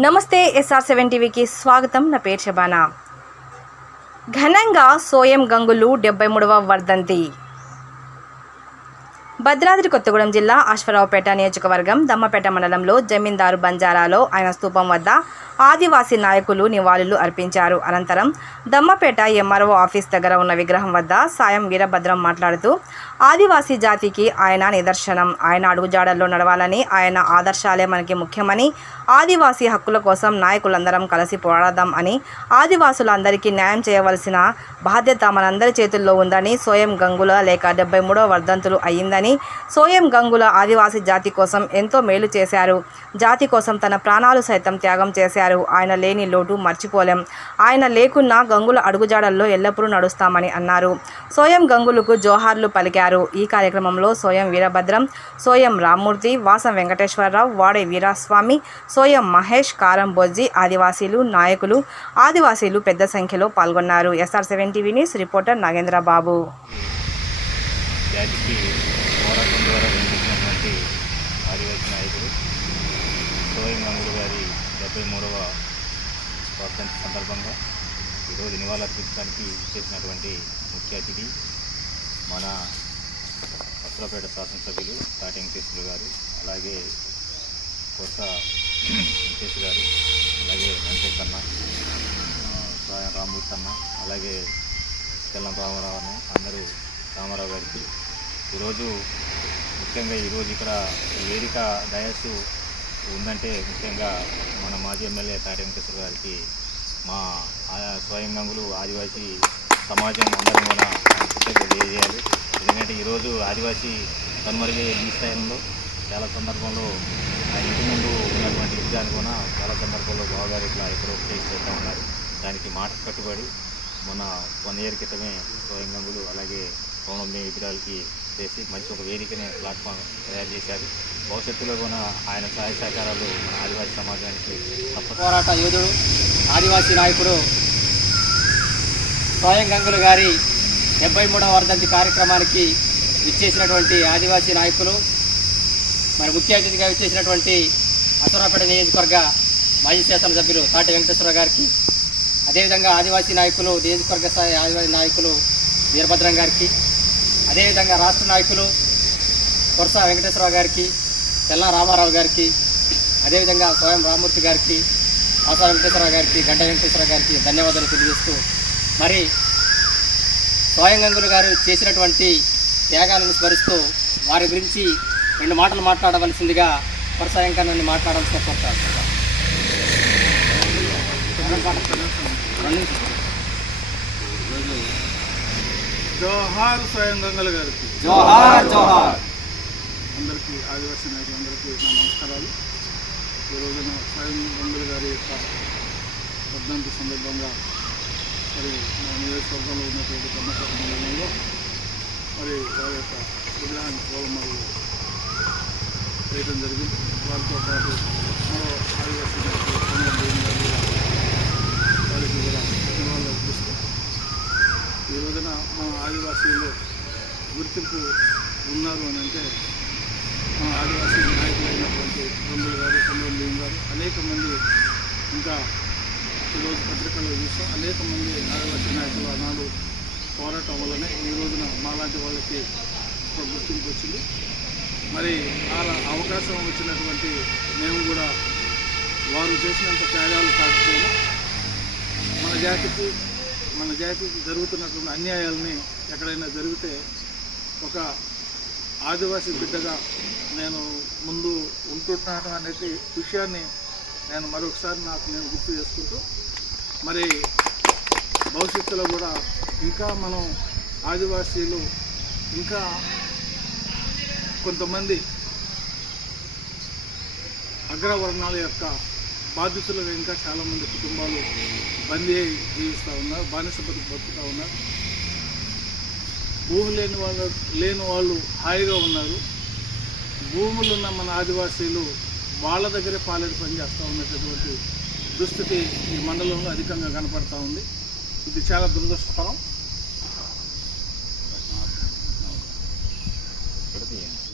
నమస్తే SR seven టీవీకి స్వాగతం. నా పేరు శబానా ఘనంగా సోయం గంగులు డెబ్బై మూడవ వర్ధంతి. భద్రాద్రి కొత్తగూడెం జిల్లా అశ్వరావుపేట నియోజకవర్గం దమ్మపేట మండలంలో జమీందారు బంజారాలో ఆయన స్థూపం వద్ద ఆదివాసీ నాయకులు నివాళులు అర్పించారు. అనంతరం దమ్మపేట ఎంఆర్ఓ ఆఫీస్ దగ్గర ఉన్న విగ్రహం వద్ద సాయం వీరభద్రం మాట్లాడుతూ ఆదివాసీ జాతికి ఆయన నిదర్శనం. ఆయన అడుగుజాడల్లో నడవాలని ఆయన ఆదర్శాలే మనకి ముఖ్యమని ఆదివాసీ హక్కుల కోసం నాయకులందరం కలిసి పోరాడదాం అని ఆదివాసులందరికీ న్యాయం చేయవలసిన బాధ్యత మనందరి చేతుల్లో ఉందని సోయం గంగుల లేక డెబ్బై మూడవ వర్ధంతులు అయ్యిందని సోయం గంగుల ఆదివాసీ జాతి కోసం ఎంతో మేలు చేశారు. జాతి కోసం తన ప్రాణాలు సైతం త్యాగం చేశారు. ఆయన లేని లోటు మర్చిపోలేం. ఆయన లేకున్నా గంగుల అడుగుజాడల్లో ఎల్లప్పుడూ నడుస్తామని అన్నారు. సోయం గంగులకు జోహార్లు పలికారు. ఈ కార్యక్రమంలో సోయం వీరభద్రం సోయం రామ్మూర్తి వాసం వెంకటేశ్వరరావు వాడే వీరాస్వామి సోయం మహేష్ కారం బొజ్జి ఆదివాసీలు నాయకులు ఆదివాసీలు పెద్ద సంఖ్యలో పాల్గొన్నారు. SR seven TV news reporter Nagendrababu. ద్వారా వెలిగించినటువంటి ఆదివాసీ నాయకుడు సోయం గంగులు గారి డెబ్బై మూడవ వర్ధంతి సందర్భంగా ఈరోజు నివాళులర్పించడానికి చేసినటువంటి ముఖ్య అతిథి మన అసలపేట శాసనసభ్యులు తాటి వెంకటేశ్వర గారు అలాగే కొత్త వెంకటేశ్వర గారు అలాగే వెంకటేష్ అన్న సాయం రామూర్తి అన్న అలాగే తెల్లం రామారావు అన్న అందరూ రామారావు గారికి. ఈరోజు ముఖ్యంగా ఈరోజు ఇక్కడ వేదిక డయస్సు ఉందంటే ముఖ్యంగా మన మాజీ ఎమ్మెల్యే తాటి వెంకటేశ్వర గారికి మా ఆయా స్వయం గంగులు ఆదివాసీ సమాజం అందరం కూడా తెలియజేయాలి. ఎందుకంటే ఈరోజు ఆదివాసీ కనుమరుగే ఈ స్థాయిలో చాలా సందర్భంలో ఆ ఇంటి ముందు ఉన్నటువంటి విద్యాన్ని కూడా చాలా సందర్భాల్లో బావగారు ఇట్లా ఎక్కడో ప్లేస్ చేస్తూ ఉన్నారు. దానికి మాట కట్టుబడి మొన్న వన్ ఇయర్ క్రితమే స్వయం గంగులు అలాగే పౌర్ణమి విగ్రహాలకి చేసి మంచి ఒక వేదికని ప్లాట్ఫామ్ తయారు చేశారు. భవిష్యత్తులో కూడా ఆయన సహాయ సహకారాలు మన ఆదివాసీ సమాజానికి తప్ప పోరాట యోధుడు ఆదివాసీ నాయకుడు స్వయం గంగులు గారి డెబ్బై మూడవ వర్ధంతి కార్యక్రమానికి ఇచ్చేసినటువంటి ఆదివాసీ నాయకులు మరి ముఖ్య అతిథిగా ఇచ్చేసినటువంటి అసరాపేట నియోజకవర్గ మాజీ శాసనసభ్యులు తాటి వెంకటేశ్వర గారికి అదేవిధంగా ఆదివాసీ నాయకులు నియోజకవర్గ స్థాయి ఆదివాసీ నాయకులు వీరభద్రం గారికి అదేవిధంగా రాష్ట్ర నాయకులు కొరస వెంకటేశ్వరరావు గారికి తెల్లా రామారావు గారికి అదేవిధంగా స్వయం రామూర్తి గారికి ఆసా వెంకటేశ్వరరావు గారికి గంట వెంకటేశ్వరరావు గారికి ధన్యవాదాలు తెలియజేస్తూ మరి స్వయం గంగులు గారు చేసినటువంటి త్యాగాలను స్మరిస్తూ వారి గురించి రెండు మాటలు మాట్లాడవలసిందిగా కొరస వెంకన్నని మాట్లాడాల్సిన కోరుతాను జోహార్ స్వయం గంగల్ గారికి. జోహార్ జోహార్. అందరికీ ఆదివాసీ నాయకులందరికీ నా నమస్కారాలు. ఈ రోజున స్వయం గంగుల్ గారి యొక్క వర్ధంతి సందర్భంగా మరి మా నియోజకవర్గంలో ఉన్నటువంటి కర్ణాటక మండలంలో మరి వారి యొక్క విగ్రహాన్ని పూలమల్లు వేయడం జరిగింది. వారితో పాటు మరో ఆదివాసీ నాయకులు కొండ దేవి గారు కూడా వారికి కూడా నివాళులు అర్పిస్తూ ఈ రోజున మా ఆదివాసీల్లో గుర్తింపు ఉన్నారు అని అంటే మా ఆదివాసీ నాయకులైనటువంటి రంగులు గారు కొండలు గారు అనేక మంది ఇంకా ఈరోజు పత్రికల్లో చూసాం అనేక మంది ఆదివాసీ నాయకులు ఆనాడు పోరాటం వల్లనే ఈ రోజున మాలాంటి వాళ్ళకి ఒక గుర్తింపు వచ్చింది. మరి ఆ అవకాశం వచ్చినటువంటి మేము కూడా వారు చేసినంత త్యాగాలు కాకపోయినా మన జాతికి మన జాతికి జరుగుతున్నటువంటి అన్యాయాలని ఎక్కడైనా జరిగితే ఒక ఆదివాసీ బిడ్డగా నేను ముందు ఉంటున్నాను అనేది విషయాన్ని నేను మరొకసారి నాకు నేను గుర్తు చేసుకుంటూ మరి భవిష్యత్తులో కూడా ఇంకా మనం ఆదివాసీలు ఇంకా కొంతమంది అగ్రవర్ణాల యొక్క బాధితులుగా ఇంకా చాలామంది కుటుంబాలు బందీ అయి జీవిస్తూ ఉన్నారు బానిస బతుకు బతుకుతూ ఉన్నారు. భూమి లేని వాళ్ళు లేని వాళ్ళు హాయిగా ఉన్నారు. భూములు ఉన్న మన ఆదివాసీలు వాళ్ళ దగ్గరే పాలేరు పని చేస్తూ ఉన్నటువంటి దుస్థితి ఈ మండలంలో అధికంగా కనపడతా ఉంది. ఇది చాలా దురదృష్టకరం.